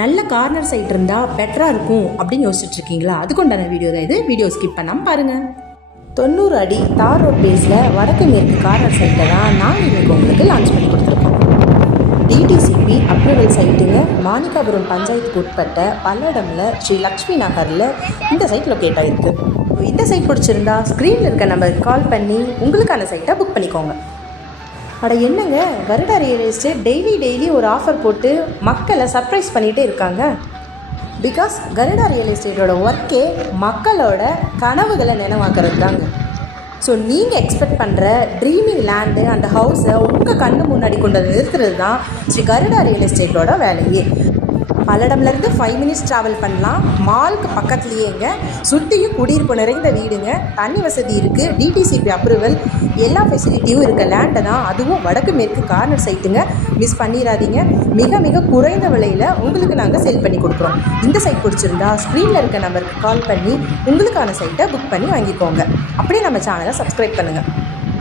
நல்ல corner side இருந்தால் பெட்டராக இருக்கும் அப்படின்னு யோசிச்சுட்டு இருக்கீங்களா? அதுக்குண்டான வீடியோ தான் இது. வீடியோ ஸ்கிப் பண்ணாமல் பாருங்கள். 90 அடி தார் ரோட் பேஸில் வடக்கு மேற்கு கார்னர் சைட்டை தான் நாங்கள் இன்றைக்கி உங்களுக்கு லான்ச் பண்ணி கொடுத்துருக்கோம். DTCP approval சைட்டுங்க. மாணிக்காபுரம் பஞ்சாயத்துக்கு உட்பட்ட பல்லடமில் ஸ்ரீ லக்ஷ்மி நகரில் இந்த சைட் லொக்கேட் ஆகிருக்கு. இந்த சைட் பிடிச்சிருந்தா ஸ்க்ரீனில் இருக்க நம்பருக்கு கால் பண்ணி உங்களுக்கான சைட்டை புக் பண்ணிக்கோங்க. அட என்னங்க, கருடா ரியல் எஸ்டேட் டெய்லி ஒரு ஆஃபர் போட்டு மக்களை சர்ப்ரைஸ் பண்ணிகிட்டே இருக்காங்க. பிகாஸ் கருடா ரியல் எஸ்டேட்டோட ஒர்க்கே மக்களோட கனவுகளை நினைவாக்குறது தாங்க. ஸோ நீங்கள் எக்ஸ்பெக்ட் பண்ணுற ட்ரீமிங் லேண்டு அந்த ஹவுஸை உங்கள் கண்ணு முன்னாடி கொண்டு வந்து நிறுத்துறது தான் ஸ்ரீ கருடா ரியல் எஸ்டேட்டோட வேலையே. பல்லடம்லேருந்து 5 மினிட்ஸ் ட்ராவல் பண்ணலாம். மாலுக்கு பக்கத்துலேயேங்க. சுற்றியும் குடியிருப்பு நிறைந்த வீடுங்க. தண்ணி வசதி இருக்குது. டிடிசிபி அப்ரூவல் எல்லா ஃபெசிலிட்டியும் இருக்க லேண்டை தான், அதுவும் வடக்கு மேற்கு கார்னர் சைட்டுங்க. மிஸ் பண்ணிடாதீங்க. மிக மிக குறைந்த விலையில் உங்களுக்கு நாங்கள் சேல் பண்ணி கொடுக்குறோம். இந்த சைட் பிடிச்சிருந்தா ஸ்க்ரீனில் இருக்க நம்பருக்கு கால் பண்ணி உங்களுக்கான சைட்டை புக் பண்ணி வாங்கிக்கோங்க. அப்படியே நம்ம சேனலை சப்ஸ்கிரைப் பண்ணுங்கள்.